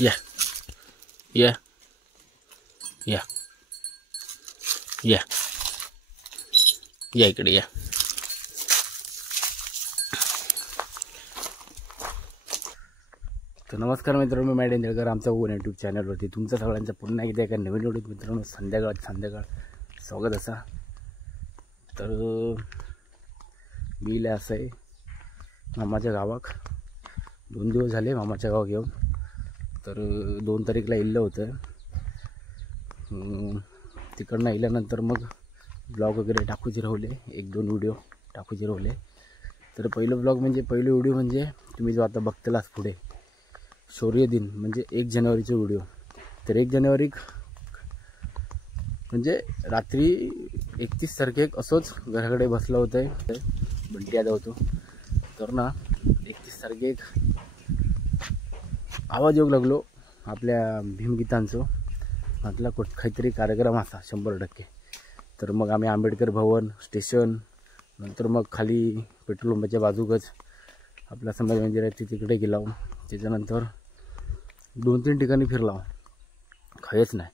या या या या या इकडे या. तर नमस्कार मित्रांनो, मी मॅडम देळकर, आमचा ओन यूट्यूब चॅनलवरती तुमचं सगळ्यांचं पुन्हा एकदा एका नवीन व्हिडिओत मित्रांनो संध्याकाळ स्वागत असा. तर मी इले असं आहे मामाच्या गावाक 2 दिवस झाले मामाच्या गावाक येऊन. तर 2 तारीखला इल्लं होतं. तिकडनं इल्यानंतर मग ब्लॉग वगैरे टाकूचे राहिले, 1-2 व्हिडिओ टाकूचे राहिले. तर पहिलं व्हिडिओ म्हणजे तुम्ही जो आता बघतालाच पुढे शौर्य दिन म्हणजे 1 जानेवारीचा व्हिडिओ. तर 1 जानेवारी म्हणजे रात्री 31 तारखेक असंच घराकडे बसलं होतं, बंटी यादव होतो. तर ना 31 तारखेक आवाज येऊ लागलो आपल्या भीमगीतांचं. म्हटलं काहीतरी कार्यक्रम असा 100%. तर मग आम्ही आंबेडकर भवन स्टेशन नंतर मग खाली पेट्रोल पंपाच्या बाजूकच आपला समाज मंदिर आहे तिकडे गेलो. त्याच्यानंतर 2-3 ठिकाणी फिरला, खयच नाही.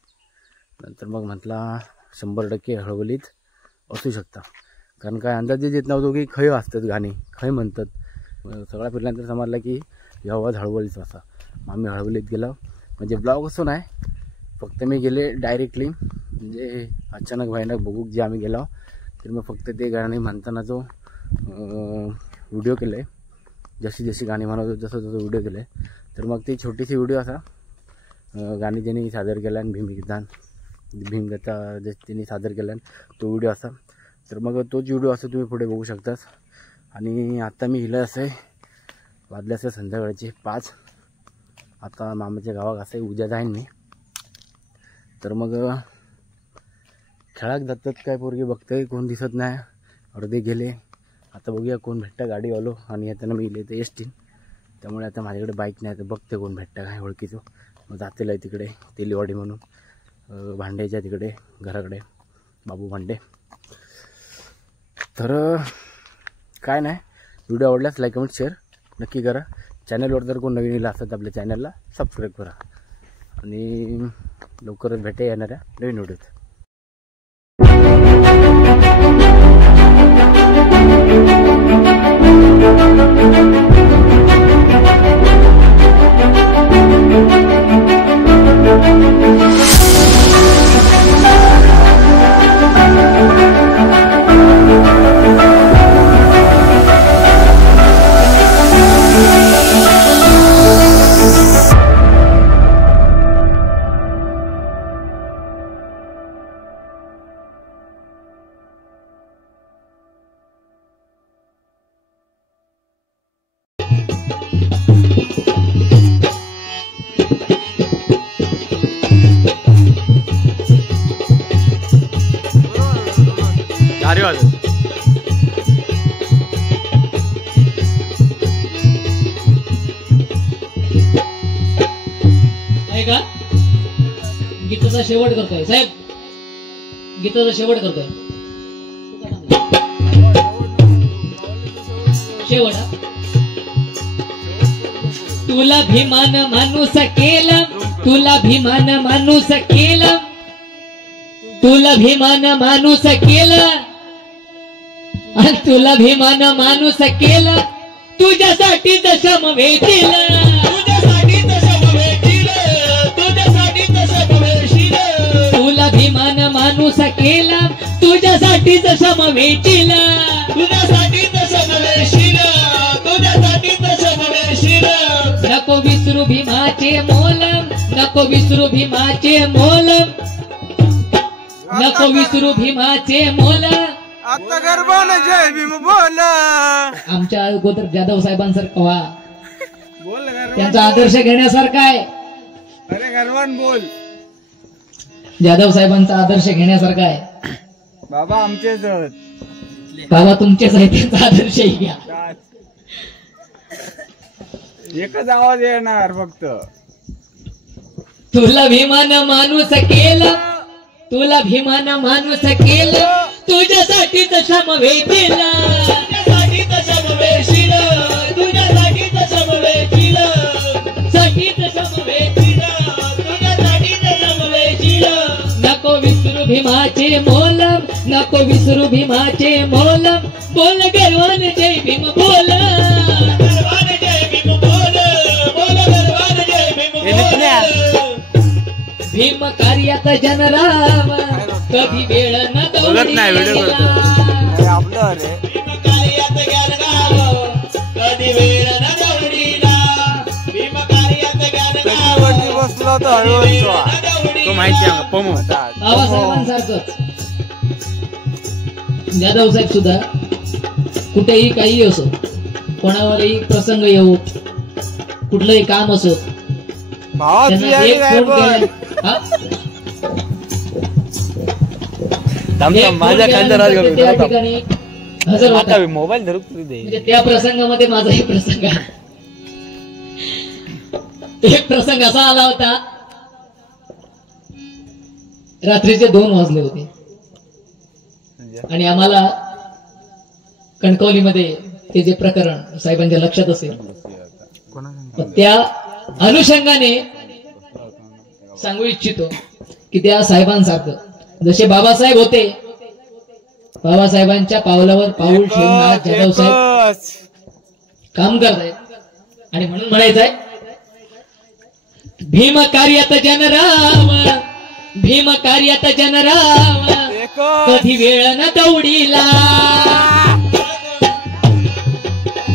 नंतर मग म्हटला 100% हळवलीत असू शकता, कारण काय अंदाजे येत नव्हतो की खय असतात गाणी, खय म्हणतात. सगळा फिरल्यानंतर समजला की ह्या आवाज हळवलीच असा. आम्ही हळवलीत गेलो. म्हणजे ब्लॉग असं नाही, फक्त मी गेले डायरेक्टली, म्हणजे अचानक भयानक बघूक जे आम्ही गेलो. तर मग फक्त ते गाणी म्हणताना जो व्हिडिओ केले, जशी गाणी म्हणत जसं व्हिडिओ केले. तर मग ती छोटीशी व्हिडिओ असा गाणी त्यांनी सादर केला आणि भीमगीता जे त्यांनी सादर केला तो व्हिडिओ असा. तर मग तोच व्हिडिओ असं तुम्ही पुढे बघू शकताच. आणि आता मी हिला असं वाजले असं संध्याकाळचे 5. आता मामाच्या गावात असं उद्या जाईन मी. तर मग खेळाक जातात काय पोरगी बघतंय, कोण दिसत नाही, अर्धे गेले. आता बघूया कोण भेटतं गाडी आलो. आणि येताना मी इले तर एसटीन, त्यामुळे आता माझ्याकडे बाईक नाही. तर बघते कोण भेटतं काय ओळखीचं. मग जातेला आहे तिकडे तेलीवाडी म्हणून भांड्याच्या तिकडे घराकडे बाबू भांडे. तर काय नाही, व्हिडिओ आवडल्यास लाईक कमेंट शेअर नक्की करा. चॅनलवर जर कोण नवीन येईल असतात आपल्या चॅनलला सबस्क्राईब करा. आणि लवकरच भेटे येणाऱ्या नवीन व्हिडिओत. का गीताचा शेवट करतोय साहेब, गीताचा शेवट करतोय. शेवट तुला भीमान माणूस केला, तुला भीमान माणूस केला, तुला भीमान माणूस केला, आणि तुला भीमान माणूस केला. तुझ्यासाठी दशम वेचीला, तुला भीमान माणूस केला, तुझ्यासाठी दशम वेचीला, तुझ्यासाठी दशम वेचीला, तुझ्यासाठी दशम वेचीला. नको विसरू भीमाचे मोल, नको विसरू भीमाचे मोल, नको विसरू भीमाचे मोल. आता गर्भानं जय भीम बोल. आमच्या अगोदर जाधव साहेबांसारखं व्हा, बोल त्यांचा आदर्श घेण्यासारखा आहे. अरे गर्भान बोल. जाधव साहेबांचा आदर्श घेण्यासारखा आहे. बाबा आमचेच बाबा तुमचेच आहे, त्यांचा आदर्श घ्या. एकच आवाज येणार फक्त. तुला भीमान माणूस केला, तुला भीमान माणूस केला, तुझ्यासाठी दशम वेचीला, तुझ्यासाठी दशम वेचीला, तुझ्यासाठी दशम वेचीला, साठी दशम वेचीला. भीमाचे मोल नको विसरू भीमाचे मोल बोल गर्वान जय भीम बोल गर्वान जय भीम बोल बोल गर्वान जय भीम बोल भीम कार्यात जनराम कधी वेळ न दौडीला आपलं अरे भीम कार्यात ज्ञानगाव कधी वेळ न दौडीला भीम कार्यात ज्ञानगाव वरती बसलो होतो हळूहळू तो माहिती आहे पमो बाबासाहेबांसारखंच जाधव साहेब सुद्धा कुठेही काही असो कोणावरही प्रसंग येऊ कुठलंही काम असो भावा त्यांना तुझ्या एक काय फोन पण केला- हा? एक फोन माझ्या खांद्यावर केल्यानंतर ते त्या ठिकाणी हजर होतात. मोबाईल धरू दे म्हणजे त्या प्रसंगामध्ये माझाही प्रसंग आहे. एक प्रसंग असा आला होता रात्रीचे 2 वाजले होते आणि आम्हाला कणकवलीमध्ये ते जे प्रकरण साहेबांच्या लक्षात असेल त्या अनुषंगाने सांगू इच्छितो की त्या साहेबांसारखं जसे बाबासाहेब होते बाबासाहेबांच्या पावलावर पाऊल ठेवून आज जाधव साहेब काम करतायत आणि म्हणून म्हणायचंय भीम कार्यात जनराम भीम कार्यात जनराम कधी वेळ न दौडीला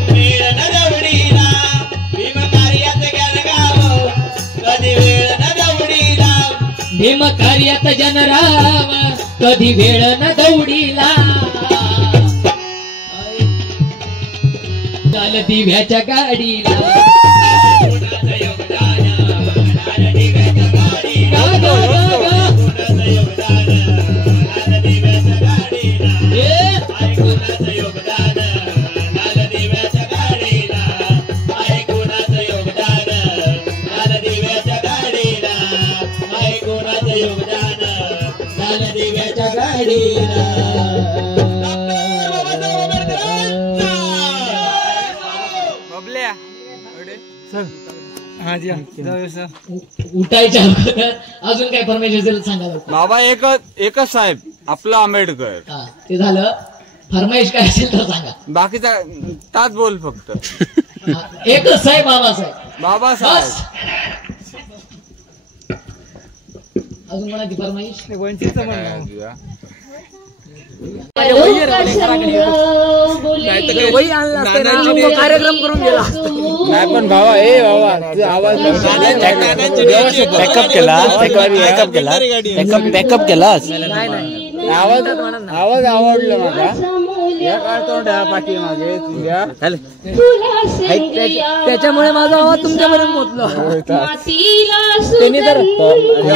वेळ न दौडीला भीम कार्यात जनराम कधी वेळ न दौडीला भीम कार्यात जनराम कधी वेळ न दौडीला चाल दिव्याच्या गाडीला कोणाचं योगदान लाल दिव्याच्या गाडीला कोणाचं योगदान लाल दिव्याच्या गाडीला आई कोणाचं योगदान लाल दिव्याच्या गाडीला आई कोणाचं योगदान लाल दिव्याच्या गाडीला आई कोणाचं योगदान लाल दिव्याच्या गाडीला बबल्या हा जी जाऊया उठायच्या अगोदर अजून काय फरमाईश असेल सांगा लवकर. बाबा एकच साहेब आपलं आंबेडकर हा, ते झालं फरमाईश काय असेल तर सांगा बाकीचा ताच बोल फक्त हा, एकच साहेब बाबासाहेब बाबासाहेब बस. अजून कोणाची फरमाईश वंचितचं म्हणणं कार्यक्रम करून गेला नाही पण भावा तुझा आवाज बॅकअप केलास आवाज आवडला माझा या काय तोंड्या पाठी मागे तुझ्या त्याच्यामुळे माझा आवाज तुमच्यापर्यंत पोहोचलो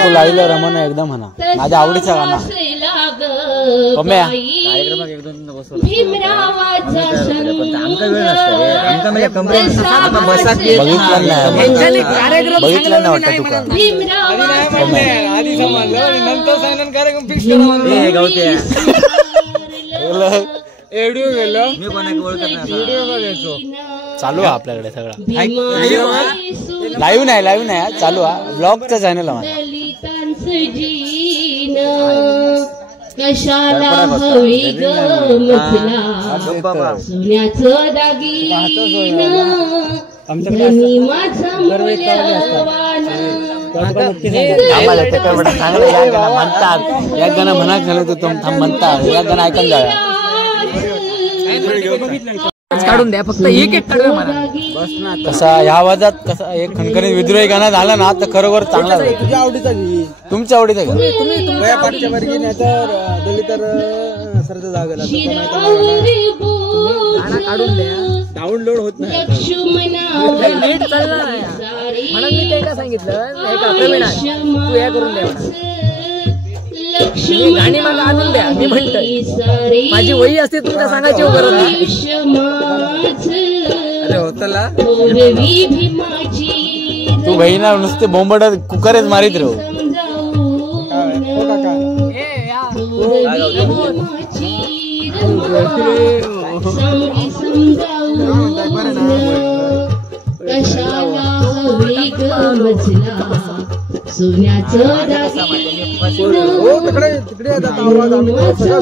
लाईव्ह रमण एकदम म्हणा माझ्या आवडीचा गाणा कम्या कार्यक्रमात एक दोन बघितलं नाही वाटतं तुका आधी समजलं आणि नंतर सांगितलं कार्यक्रम फिक्स एवढी गेलो मी चालू आहे आपल्याकडे सगळं लाईव्ह नाही चालू आहे ब्लॉगचा चॅनल आहे कशाला हवी ग मथला सोन्याचं दागिन धनी माझा मूल्यवान म्हणतात या गाणं म्हणा झालं तर म्हणतात या गाणं ऐकून जाऊया काढून द्या फक्त एक कसा या आवाजात कसा एक खणखणीत विद्रोही गाणं झाला ना तर खरोखर चांगला होईल. तुझ्या आवडीचा घे तुमच्या आवडीचं का वया पाठच्या वर्गी नाही तर दलितर सरचं जागेला काढून द्या डाऊनलोड होत नाही नीट चालला म्हणून मी ते काय सांगितलं प्रवीण आहे तू हे करून द्या मी गाणी मला आणून द्या मी म्हणतोय माझी वही असते तुमच्या सांगायची गरज नाही अरे होतला तू बहिणा नुसते बोंबड कुकरच मारीत राहू कशाला हवी ग मजला सोन्याचं दागिन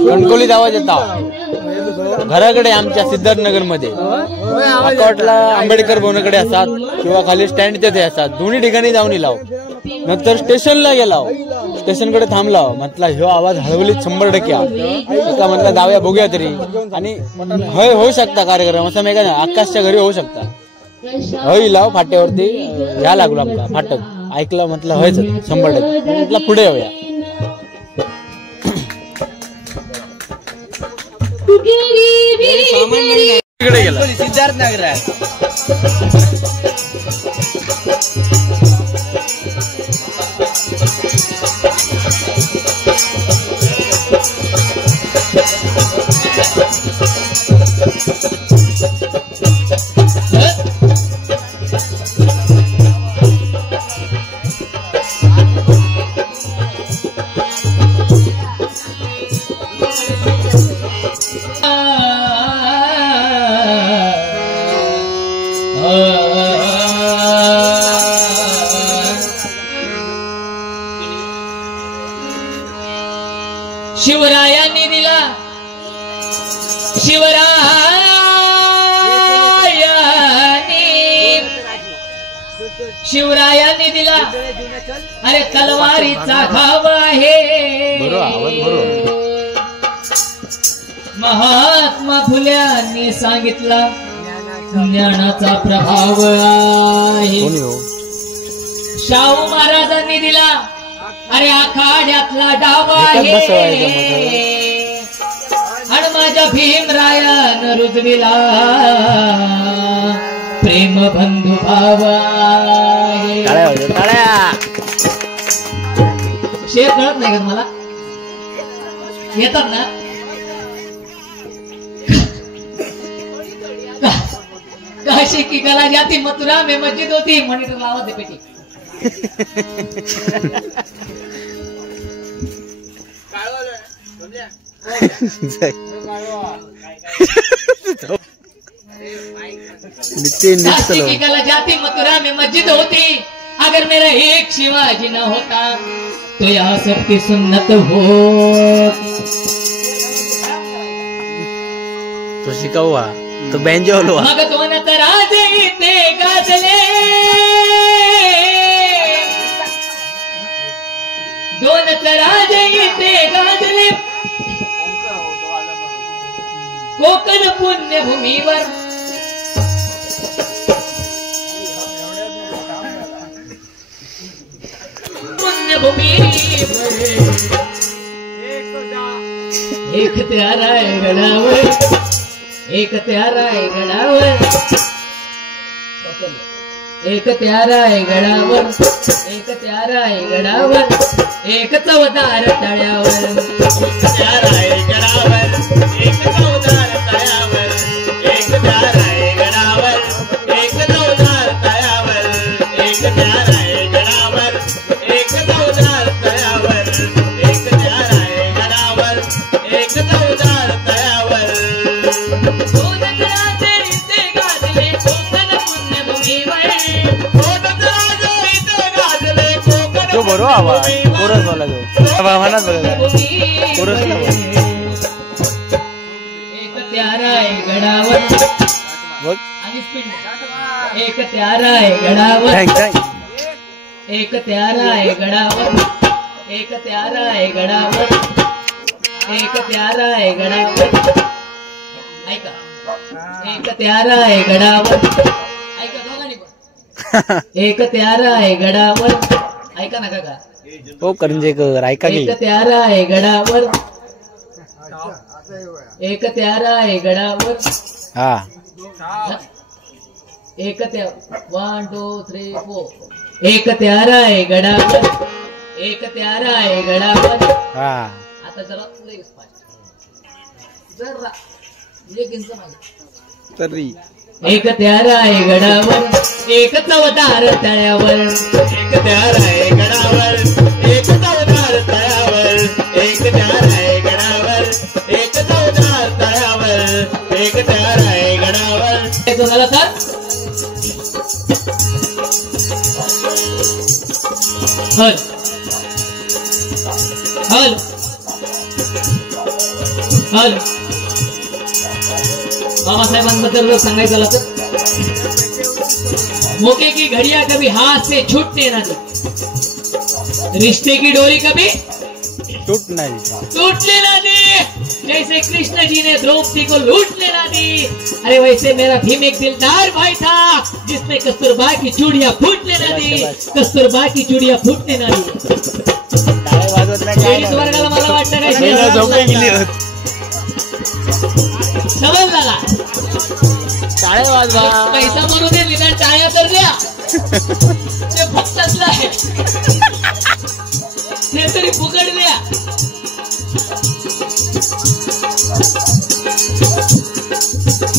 कणकोलीत आवाज येता घराकडे आमच्या सिद्धार्थनगर मध्ये अकोटला आंबेडकर भवनाकडे असतात किंवा खाली स्टँड तिथे असतात. दोन्ही ठिकाणी जाऊन लाव. नंतर स्टेशनला गेला स्टेशनकडे थांबला म्हटला ह्यो आवाज हळवलीत 100% एका म्हटला जाऊया बघूया तरी आणि हय होऊ शकता कार्यक्रम असं नाही का आकाशच्या घरी होऊ शकता. हय लाव फाट्यावरती या लागलो आपला फाटक ऐकलं म्हटलं हयच 100% म्हटलं पुढे येऊया. तिकडे गेला सिद्धार्थनगर शिवरायांनी दिला शिवरायांनी दिला अरे तलवारीचा घाव आहे. महात्मा फुल्यांनी सांगितला ज्ञानाचा प्रभाव आहे. शाहू महाराजांनी दिला अरे आखाड्यातला डाव आहे. आणि माझ्या भीमरायान रुजविला प्रेम बंधू भाव आहे. शेर कळत नाही का मला येतात ना काशी की कला जाती मथुरा में मस्जिद होती मॉनिटर आवाज दे पेटी. काशी की कला जाती मथुरा में मस्जिद होती अगर मेरा एक शिवाजी न होता तो यहाँ सबकी सुन्नत हो. तो शिकवा तो बँजो हलवा मग दोन तराज इथे गाजले दोन तराज इथे गाजले कोकण पुण्यभूमीवर एक प्यारा आहे गडावर एक प्यारा आहे गडावर एक प्यारा आहे गडावर एक प्यारा आहे गडावर एक चवदार तळ्यावर प्यारा आहे गडावर एक चवदार तळ्यावर एक प्यारा आहे गडावर एक चवदार तळ्यावर एक प्यारा आहे गडावर एक चवदार तळ्यावर एक प्यारा आहे गडावर एक चवदार तळ्यावर. तो बरो आवाज कोरस वाला जो आवाज कोरस एक प्यारा आहे गडावर आणि स्पीड एक प्यारा आहे गडावर एक प्यारा आहे गडावर एक प्यारा आहे गडावर एक प्यारा आहे गडावर ऐका एक प्यारा आहे गडावर ऐका दोघांनी पण एक प्यारा आहे गडावर ऐका ना काका हो करंजेकर ऐका की एक प्यारा आहे गडावर एक प्यारा आहे गडावर हा एक 1 2 3 4 एक प्यारा आहे गडावर एक प्यारा आहे गडावर. हा आता जरा जरा एक इंच मागे तरी एक प्यारा आहे गडावर एक चवदार तळ्यावर एक प्यारा आहे गडावर एक चवदार तळ्यावर एक प्यारा आहे गडावर एक चवदार तळ्यावर एक प्यारा आहे गडावर. तो झाला तर हल हल हल बाबासाहेबांबद्दल सांगायचं झालं तर मौके की घड़िया कभी हाथ से छूटने ना दी, रिश्ते की डोरी कभी टूटने ना दी, जैसे कृष्ण जी ने द्रौपदी को लूटने ना दी, अरे वैसे मेरा भीम एक दिलदार भाई था जिसने कस्तूरबा की चूड़ियां फूटने ना दी, कस्तूरबा की चूड़ियां फूटने ना दी। लेडीज वर्गाला मला वाटतं काय समजला ना, पैसा म्हणून दे निदान टाळ्या तर द्या, ते फक्तच आहे ते तरी फुकट द्या।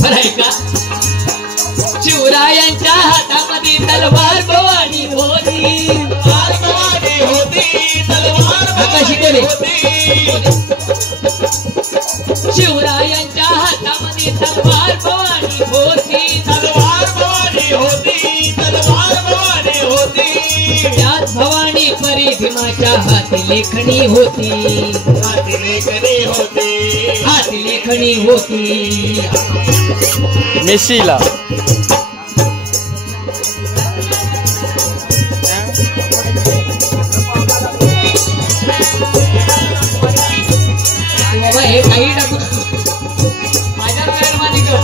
बरं का, शिवरायांच्या हातामध्ये तलवार भवानी होती, तलवार शिकवली, शिवरायांच्या हातामध्ये तलवार भवानी होती, तलवार भवानी होती, तलवार भवानी होती, त्याच भवानी परी भीमाच्या हाती लेखणी होती, हाती लेखणी होती, हाती लेखणी होती। मेशीला हे काही टाकू माझ्या मेहरबानी कर।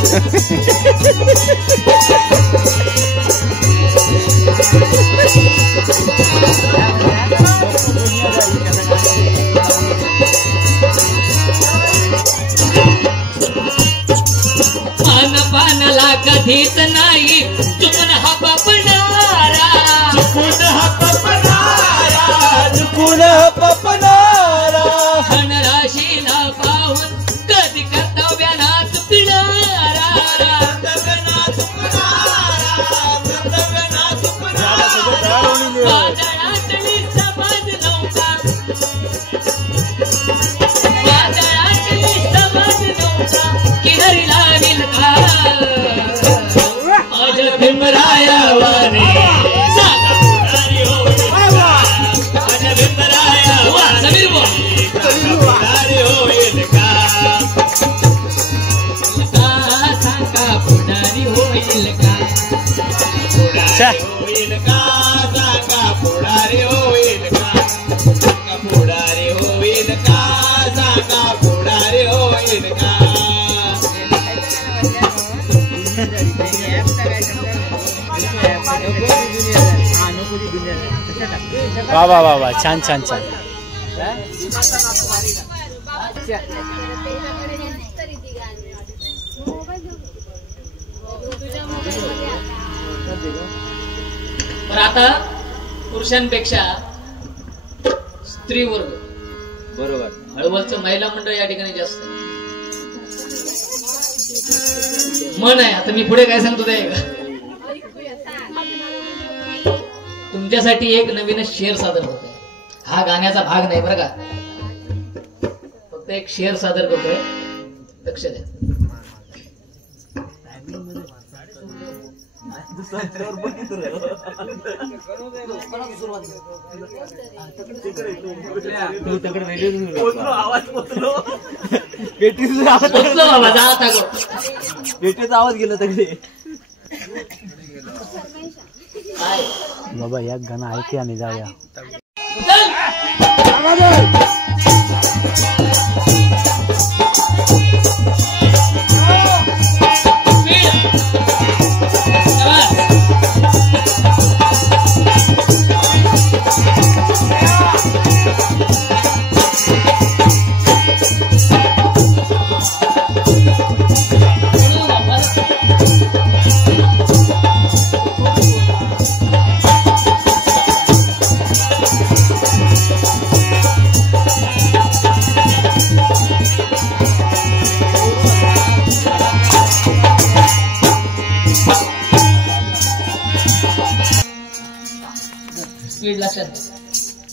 पानला कधीच नाही चुकून हा पपणारा, चुकून हा पपणारा, चुकून हा पपणारा, धनराशीला पाहून कधी कर्तव्याला चुकणारा, कर्तव्याला चुकणारा, कर्तव्याला चुकणारा, वादळातली समाज नौका, वादळातली समाज नौका किनारी लावील का, आज भीमरायावाने सागारी होईल का, आज भीमराया समीर पुढारी होईल का, सांगा पुढारी होईल का, होईल का, सांगा पुढारी होईल का, पुढारी होईल का, सांगा पुढारी होईल का। वा वा वा वा, छान छान छान। पण आता पुरुषांपेक्षा स्त्री वर्ग बरोबर, हळवलचं महिला मंडळ या ठिकाणी जास्त आहे। मन आहे आता मी पुढे काय सांगतो ते का, तुमच्यासाठी एक नवीनच शेर सादर होतोय, हा गाण्याचा भाग नाही बरं का, फक्त एक शेर सादर करतोय, लक्ष द्या। पेटीचा आवाज गेला तगडे बाबा, एक गाणं ऐके आणि जाऊया।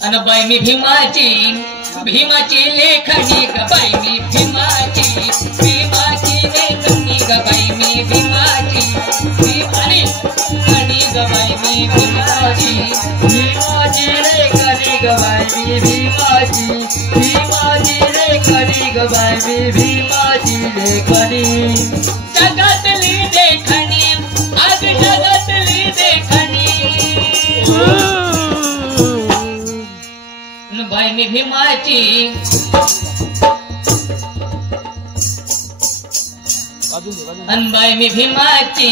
अन बाई मी भीमाची, भीमाची लेखणी ग बाई मी भीमाची, भीमाची लेखणी ग बाई मी भीमाची, भीमानी लेखणी ग बाई मी भीमाची, भीमाची लेखणी ग बाई मी भीमाची। भीमाची लेखणी जगातली देखणी आज जगातली देखणी बाई मी भीमाची बाई मी भीमाची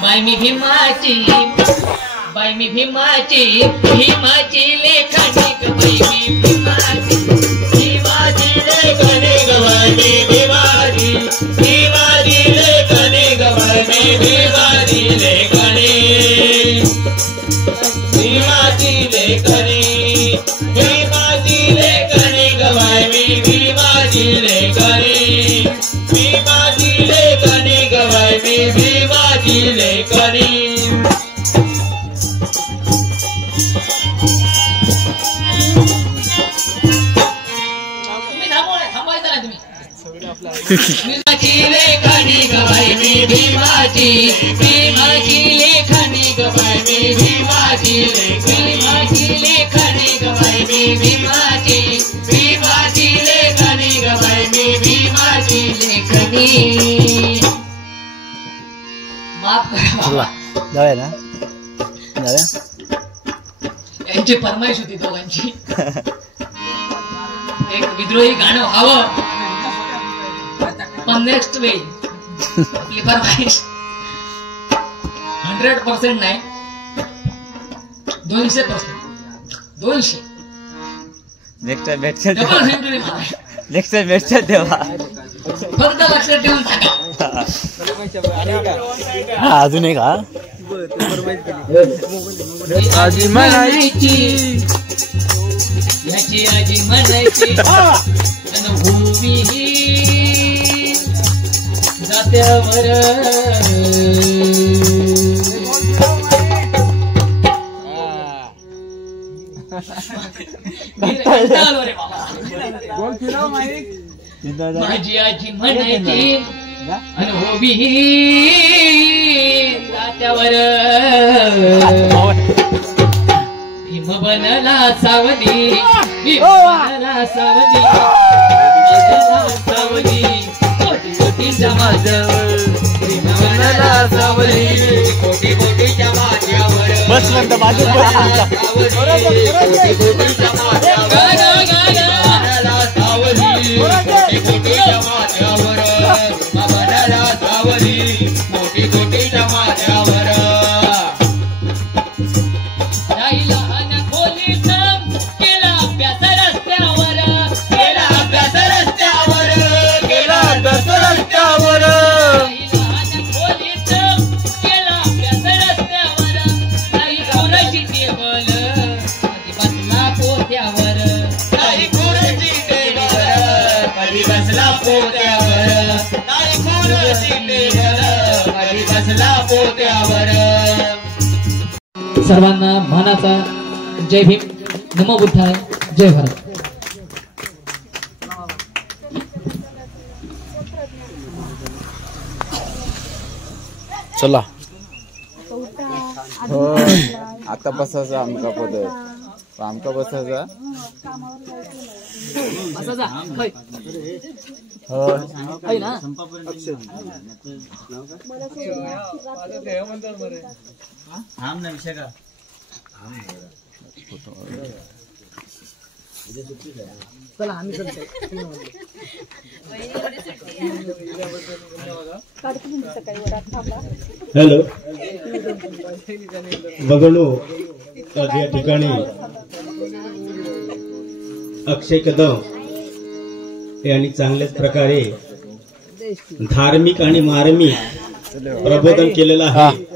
बाई मी भीमाची बाई मी भीमाची भीमाची लेखणी बाई मी भीमाची भीमाची लेखणी बाई मी भीमाची भीमाची लेखणी बाई मी भीमाची लेखणी भीमाची लेखणी भीमाची लेखणी बाई मी भीमाची लेखणी भीमाची लेखणी बाई मी भीमाची लेखणी भीमाची लेखणी गवाई मी भीमाची भीमाची लेखणी गवाई मी भीमाची भीमाची लेखणी गवाई मी भीमाची भीमाची लेखणी गवाई मी भीमाची लेखणी माफ करा जाऊया ना जाऊया यांची फरमाईश होती दोघांची एक विद्रोही गाणं व्हावं पण नेक्स्ट वेळी आपली फरमाईश 100% नाही 200% 200 नेक्स्ट टाइम भेटच्या डबल सेंचुरी मारा नेक्स्ट टाइम भेटच्या तेव्हा फक्त लक्षात ठेवून टाका अजून एक हा आजी म्हणायची याची आजी म्हणायची भूमी जात्यावर माझी आजी म्हणायची अनुभवी जात्यावर भीम बनला सावली भीम बनला सावली सावली कोटी कोटीच्या माझ्यावर भीम बनला सावली कोटी कोटीच्या माझ्यावर बस म्हणतो माझं कोटी कोटीच्या माझ्यावर बनला सावली कोटी कोटीच्या माझ्यावर बनला सावली कोटी कोटीच्या माझ्यावर लहान खोलीत केला अभ्यास रस्त्यावर केला अभ्यास रस्त्यावर केला अभ्यास रस्त्यावर लहान खोलीत केला अभ्यास रस्त्यावर नाही खुर्ची टेबल कधी बसला पोत्यावर नाही खुर्ची टेबल कधी बसला पोत्यावर नाही खुर्ची टेबल कधी बसला पोत्यावर सर्वांना मानाचा जय भीम नमो बुद्धाय जय भारत चला आता बसायचा आमका पदर आमका बसायचा हॅलो बघणू आज या ठिकाणी अक्षय कदम यांनी चांगल्याच प्रकारे धार्मिक आणि मार्मिक प्रबोधन केलेलं आहे.